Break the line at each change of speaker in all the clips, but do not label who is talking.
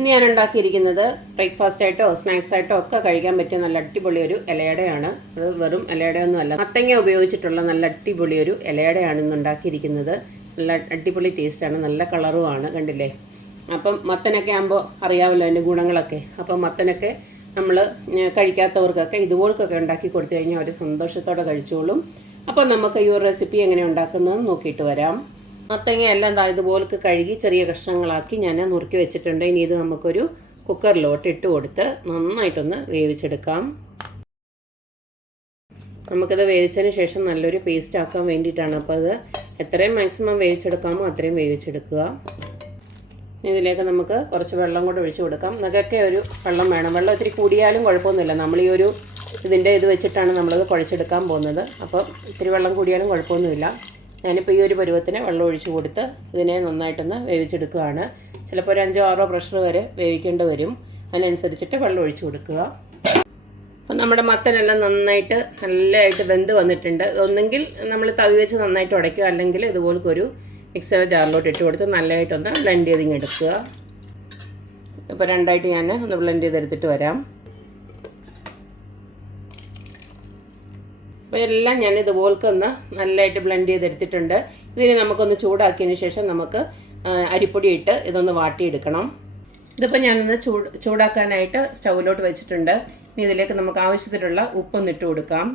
ഇന്ന് ഞാൻ ഉണ്ടാക്കിയിരിക്കുന്നത് ബ്രേക്ക്ഫാസ്റ്റ് ആയിട്ടോ സ്നാക്സ് ആയിട്ടോ ഒക്കെ കഴിക്കാൻ പറ്റിയ നല്ല അടിപൊളി ഒരു ഇലയടയാണ്. അത് വെറും ഇലയടയൊന്നും അല്ല മത്തങ്ങ ഉപയോഗിച്ചിട്ടുള്ള നല്ല അടിപൊളി ഒരു ഇലയടയാണ് ഇന്ന് ഉണ്ടാക്കിയിരിക്കുന്നത്. നല്ല അടിപൊളി ടേസ്റ്റാണ് നല്ല കളറുമാണ് കണ്ടില്ലേ? അപ്പം മത്തനൊക്കെ ആകുമ്പോൾ അറിയാമല്ലോ അതിന്റെ ഗുണങ്ങളൊക്കെ. അപ്പം മത്തനൊക്കെ നമ്മൾ കഴിക്കാത്തവർക്കൊക്കെ ഇതുപോലൊക്കെ ഉണ്ടാക്കി കൊടുത്തു കഴിഞ്ഞാൽ അവർ സന്തോഷത്തോടെ കഴിച്ചോളും. അപ്പം നമുക്ക് ഈ ഒരു റെസിപ്പി എങ്ങനെ ഉണ്ടാക്കുന്നതെന്ന് നോക്കിയിട്ട് വരാം. മത്തങ്ങ എല്ലാം ദാ ഇതുപോലൊക്കെ കഴുകി ചെറിയ കഷ്ണങ്ങളാക്കി ഞാൻ നുറുക്കി വെച്ചിട്ടുണ്ട്. ഇനി ഇത് നമുക്കൊരു കുക്കറിലോട്ട് ഇട്ട് കൊടുത്ത് നന്നായിട്ടൊന്ന് വേവിച്ചെടുക്കാം. നമുക്കത് വേവിച്ചതിന് ശേഷം നല്ലൊരു പേസ്റ്റ് ആക്കാൻ വേണ്ടിയിട്ടാണ്. അപ്പോൾ അത് എത്രയും മാക്സിമം വേവിച്ചെടുക്കാമോ അത്രയും വേവിച്ചെടുക്കുക. ഇതിലേക്ക് നമുക്ക് കുറച്ച് വെള്ളം കൂടെ ഒഴിച്ചു കൊടുക്കാം. നിങ്ങൾക്കൊക്കെ ഒരു വെള്ളം വേണം. വെള്ളം ഇത്തിരി കൂടിയാലും കുഴപ്പമൊന്നുമില്ല. നമ്മൾ ഈ ഒരു ഇതിന്റെ ഇത് വെച്ചിട്ടാണ് നമ്മളത് കുഴച്ചെടുക്കാൻ പോകുന്നത്. അപ്പോൾ ഇത്തിരി വെള്ളം കൂടിയാലും കുഴപ്പമൊന്നുമില്ല. ഞാനിപ്പോൾ ഈ ഒരു പരുവത്തിന് വെള്ളം ഒഴിച്ച് കൊടുത്ത് ഇതിനെ നന്നായിട്ടൊന്ന് വേവിച്ചെടുക്കുകയാണ്. ചിലപ്പോൾ ഒരു അഞ്ചോ ആറോ പ്രഷർ വരെ വേവിക്കേണ്ടി വരും. അതിനനുസരിച്ചിട്ട് വെള്ളം ഒഴിച്ച് കൊടുക്കുക. അപ്പം നമ്മുടെ മത്തനെല്ലാം നന്നായിട്ട് നല്ലതായിട്ട് വെന്ത് വന്നിട്ടുണ്ട്. ഒന്നെങ്കിൽ നമ്മൾ തവി വെച്ച് നന്നായിട്ട് ഉടയ്ക്കുക അല്ലെങ്കിൽ ഇതുപോലൊക്കെ ഒരു മിക്സറുടെ ജാറിലോട്ട് ഇട്ട് കൊടുത്ത് നല്ലതായിട്ടൊന്ന് ബ്ലെൻഡ് ചെയ്തിങ്ങെടുക്കുക ഇപ്പോൾ രണ്ടായിട്ട് ഞാൻ ഒന്ന് ബ്ലെൻഡ് ചെയ്തെടുത്തിട്ട് വരാം. അപ്പോൾ എല്ലാം ഞാൻ ഇതുപോലൊക്കെ ഒന്ന് നല്ലതായിട്ട് ബ്ലെൻഡ് ചെയ്തെടുത്തിട്ടുണ്ട്. ഇതിന് നമുക്കൊന്ന് ചൂടാക്കിയതിന് ശേഷം നമുക്ക് അരിപ്പൊടി ഇട്ട് ഇതൊന്ന് വാട്ടിയെടുക്കണം. ഇതിപ്പോൾ ഞാനൊന്ന് ചൂട് ചൂടാക്കാനായിട്ട് സ്റ്റൗവിലോട്ട് വെച്ചിട്ടുണ്ട്. ഇനി ഇതിലേക്ക് നമുക്ക് ആവശ്യത്തിലുള്ള ഉപ്പൊന്ന് ഇട്ട് കൊടുക്കാം.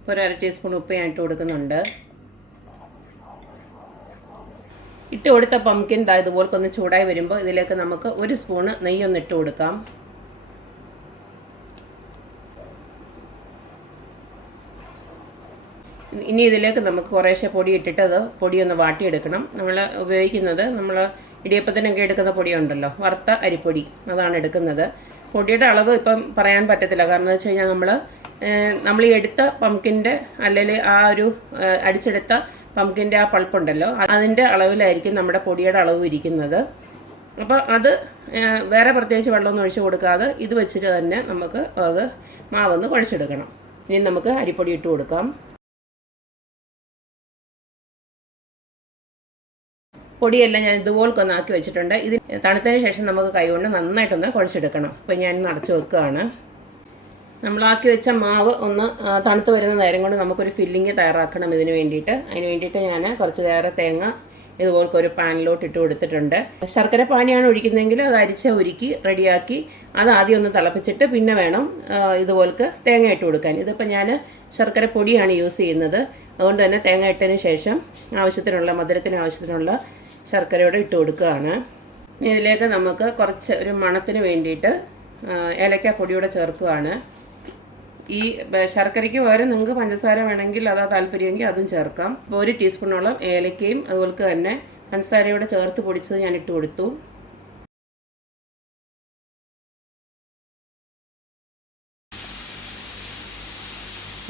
ഇപ്പോൾ ഒരു അര ടീസ്പൂൺ ഉപ്പ് ഞാൻ ഇട്ട് കൊടുക്കുന്നുണ്ട്. ഇട്ട് കൊടുത്ത പംകിൻ ദാ ഇതുപോലൊക്കെ ഒന്ന് ചൂടായി വരുമ്പോൾ ഇതിലേക്ക് നമുക്ക് ഒരു സ്പൂണ് നെയ്യൊന്ന് ഇട്ട് കൊടുക്കാം. ഇനി ഇതിലേക്ക് നമുക്ക് കുറേശ്ശെ പൊടി ഇട്ടിട്ട് അത് പൊടിയൊന്ന് വാട്ടിയെടുക്കണം. നമ്മൾ ഉപയോഗിക്കുന്നത് നമ്മൾ ഇടിയപ്പത്തിനൊക്കെ എടുക്കുന്ന പൊടിയുണ്ടല്ലോ വറുത്ത അരിപ്പൊടി അതാണ് എടുക്കുന്നത്. പൊടിയുടെ അളവ് ഇപ്പം പറയാൻ പറ്റത്തില്ല. കാരണം എന്ന് വെച്ച് കഴിഞ്ഞാൽ നമ്മൾ നമ്മൾ ഈ എടുത്ത പംകിന്റെ അല്ലെങ്കിൽ ആ ഒരു അടിച്ചെടുത്ത പംകിന്റെ ആ പൾപ്പുണ്ടല്ലോ അതിന്റെ അളവിലായിരിക്കും നമ്മുടെ പൊടിയുടെ അളവ് ഇരിക്കുന്നത്. അപ്പോൾ അത് വേറെ പ്രത്യേകിച്ച് വെള്ളമൊന്നും ഒഴിച്ച് കൊടുക്കാതെ ഇത് വെച്ചിട്ട് തന്നെ നമുക്ക് അത് മാവൊന്ന് കുഴച്ചെടുക്കണം. ഇനി നമുക്ക് അരിപ്പൊടി ഇട്ട് കൊടുക്കാം. പൊടിയെല്ലാം ഞാൻ ഇതുപോലെ ഒന്ന് ആക്കി വെച്ചിട്ടുണ്ട്. ഇത് തണുത്തതിന് ശേഷം നമുക്ക് കൈകൊണ്ട് നന്നായിട്ടൊന്ന് കുഴച്ചെടുക്കണം. അപ്പോൾ ഞാൻ നിറച്ച് വെക്കുകയാണ്. നമ്മളാക്കി വെച്ച മാവ് ഒന്ന് തണുത്ത് വരുന്ന നേരം കൊണ്ട് നമുക്കൊരു ഫില്ലിങ് തയ്യാറാക്കണം ഇതിന് വേണ്ടിയിട്ട്. അതിന് വേണ്ടിയിട്ട് ഞാൻ കുറച്ച് നേരം തേങ്ങ ഇതുപോലെ ഒരു പാനിലോട്ട് ഇട്ട് കൊടുത്തിട്ടുണ്ട്. ശർക്കര പാനിയാണ് ഒഴിക്കുന്നതെങ്കിൽ അത് അരിച്ച ഒരുക്കി റെഡിയാക്കി അത് ആദ്യം ഒന്ന് തിളപ്പിച്ചിട്ട് പിന്നെ വേണം ഇതുപോലക്ക് തേങ്ങ ഇട്ട് കൊടുക്കാൻ. ഇതിപ്പോൾ ഞാൻ ശർക്കര പൊടിയാണ് യൂസ് ചെയ്യുന്നത്. അതുകൊണ്ട് തന്നെ തേങ്ങ ഇട്ടതിന് ശേഷം ആവശ്യത്തിനുള്ള മധുരത്തിന് ആവശ്യത്തിനുള്ള ശർക്കരയോടെ ഇട്ട് കൊടുക്കുകയാണ്. ഇതിലേക്ക് നമുക്ക് കുറച്ച് ഒരു മണത്തിന് വേണ്ടിയിട്ട് ഏലക്ക പൊടിയോടെ ചേർക്കുകയാണ്. ഈ ശർക്കരയ്ക്ക് പകരം നിങ്ങൾക്ക് പഞ്ചസാര വേണമെങ്കിൽ അതാ താല്പര്യമെങ്കിൽ അതും ചേർക്കാം. ഒരു ടീസ്പൂണോളം ഏലക്കയും അതുപോലെ തന്നെ പഞ്ചസാരയോടെ ചേർത്ത് പൊടിച്ചത് ഞാൻ ഇട്ട് കൊടുത്തു.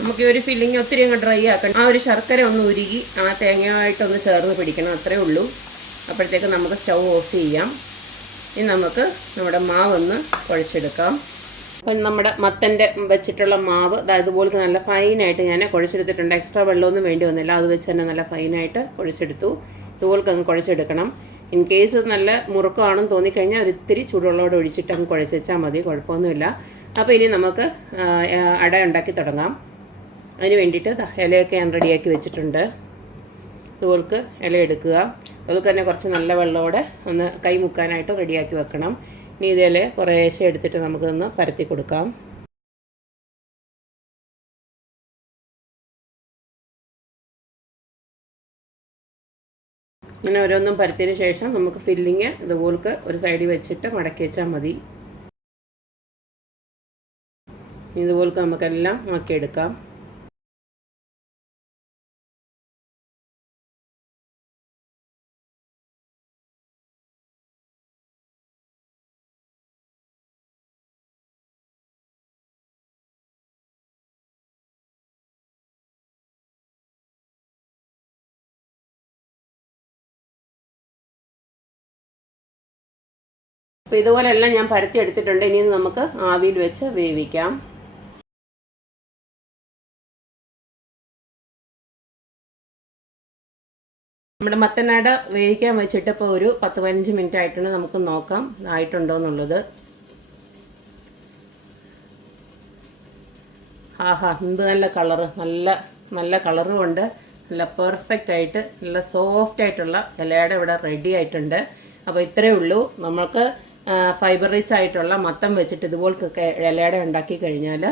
നമുക്ക് ഒരു ഫില്ലിങ് ഒത്തിരി അങ്ങ് ഡ്രൈ ആക്കണം. ആ ഒരു ശർക്കര ഒന്ന് ഉരുകി ആ തേങ്ങയായിട്ടൊന്ന് ചേർന്ന് പിടിക്കണം അത്രേ ഉള്ളൂ. അപ്പോഴത്തേക്ക് നമുക്ക് സ്റ്റൗ ഓഫ് ചെയ്യാം. ഇനി നമുക്ക് നമ്മുടെ മാവൊന്ന് കുഴച്ചെടുക്കാം. അപ്പം നമ്മുടെ മത്തന്റെ വെച്ചിട്ടുള്ള മാവ് ഇതുപോലെ നല്ല ഫൈനായിട്ട് ഞാൻ കുഴച്ചെടുത്തിട്ടുണ്ട്. എക്സ്ട്രാ വെള്ളമൊന്നും വേണ്ടി വന്നില്ല. അത് വെച്ച് തന്നെ നല്ല ഫൈനായിട്ട് കുഴച്ചെടുത്തു. ഇതുപോലെ അങ്ങ് കുഴച്ചെടുക്കണം. ഇൻ കേസ് നല്ല മുറുക്കമാണെന്ന് തോന്നിക്കഴിഞ്ഞാൽ ഒരു ഇത്തിരി ചൂടുവെള്ളമോടെ ഒഴിച്ചിട്ട് അങ്ങ് കുഴച്ച് വെച്ചാൽ മതി. കുഴപ്പമൊന്നുമില്ല. അപ്പോൾ ഇനി നമുക്ക് അട ഉണ്ടാക്കി തുടങ്ങാം. അതിന് വേണ്ടിയിട്ട് ഇലയൊക്കെ ഞാൻ റെഡിയാക്കി വെച്ചിട്ടുണ്ട്. ഇതുപോലെ ഇല എടുക്കുക. അതുപോലെ തന്നെ കുറച്ച് നല്ല വെള്ളമോടെ ഒന്ന് കൈ മുക്കാനായിട്ട് റെഡിയാക്കി വെക്കണം. ഇനി ഇതിൽ കുറേശ്ശെ എടുത്തിട്ട് നമുക്കൊന്ന് പരത്തി കൊടുക്കാം. ഇങ്ങനെ ഓരോന്നും പരത്തിയതിന് ശേഷം നമുക്ക് ഫില്ലിങ് ഇതുപോലെ ഒരു സൈഡിൽ വെച്ചിട്ട് മടക്കി വെച്ചാൽ മതി. ഇതുപോൾക്ക് നമുക്കെല്ലാം ആക്കിയെടുക്കാം. അപ്പോൾ ഇതുപോലെല്ലാം ഞാൻ പരത്തി എടുത്തിട്ടുണ്ട്. ഇനി നമുക്ക് ആവിയിൽ വെച്ച് വേവിക്കാം. നമ്മുടെ മത്തനാട വേവിക്കാൻ വെച്ചിട്ട് ഇപ്പോൾ ഒരു പത്ത് പതിനഞ്ച് മിനിറ്റ് ആയിട്ടുണ്ട്. നമുക്ക് നോക്കാം ആയിട്ടുണ്ടോ എന്നുള്ളത്. ആഹാ എന്ത് നല്ല കളറ്. നല്ല നല്ല കളറും ഉണ്ട്. നല്ല പെർഫെക്റ്റ് ആയിട്ട് നല്ല സോഫ്റ്റ് ആയിട്ടുള്ള ഇലയുടെ ഇവിടെ റെഡി ആയിട്ടുണ്ട്. അപ്പോൾ ഇത്രയേ ഉള്ളൂ. നമുക്ക് ഫൈബർ റിച്ച് ആയിട്ടുള്ള മത്തം വെച്ചിട്ട് ഇതുപോലൊക്കെ ഇലയുടെ ഉണ്ടാക്കി കഴിഞ്ഞാൽ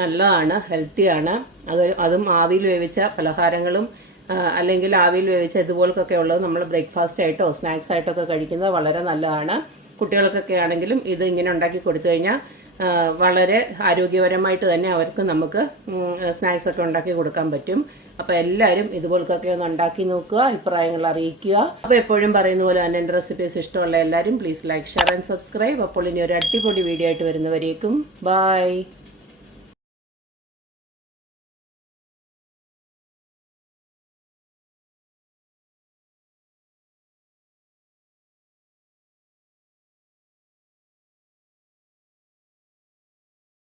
നല്ലതാണ് ഹെൽത്തിയാണ് അത് അതും ആവിയിൽ വേവിച്ച പലഹാരങ്ങളും അല്ലെങ്കിൽ ആവിയിൽ വേവിച്ച ഇതുപോലൊക്കെ ഉള്ളത് നമ്മൾ ബ്രേക്ക്ഫാസ്റ്റ് ആയിട്ടോ സ്നാക്സ് ആയിട്ടോ ഒക്കെ കഴിക്കുന്നത് വളരെ നല്ലതാണ്. കുട്ടികൾക്കൊക്കെ ആണെങ്കിലും ഇത് ഇങ്ങനെ ഉണ്ടാക്കി കൊടുത്തു കഴിഞ്ഞാൽ വളരെ ആരോഗ്യപരമായിട്ട് തന്നെ അവർക്ക് നമുക്ക് സ്നാക്സ് ഒക്കെ ഉണ്ടാക്കി കൊടുക്കാൻ പറ്റും. അപ്പോൾ എല്ലാവരും ഇതുപോലൊക്കെ ഒന്ന് ഉണ്ടാക്കി നോക്കുക അഭിപ്രായങ്ങൾ അറിയിക്കുക. അപ്പോൾ എപ്പോഴും പറയുന്ന പോലെ തന്നെ എന്റെ റെസിപ്പീസ് ഇഷ്ടമുള്ള എല്ലാവരും please like share and subscribe അപ്പോൾ ഇനി ഒരു അടിപൊളി വീഡിയോ ആയിട്ട് വരുന്നവരേക്കും. ബൈ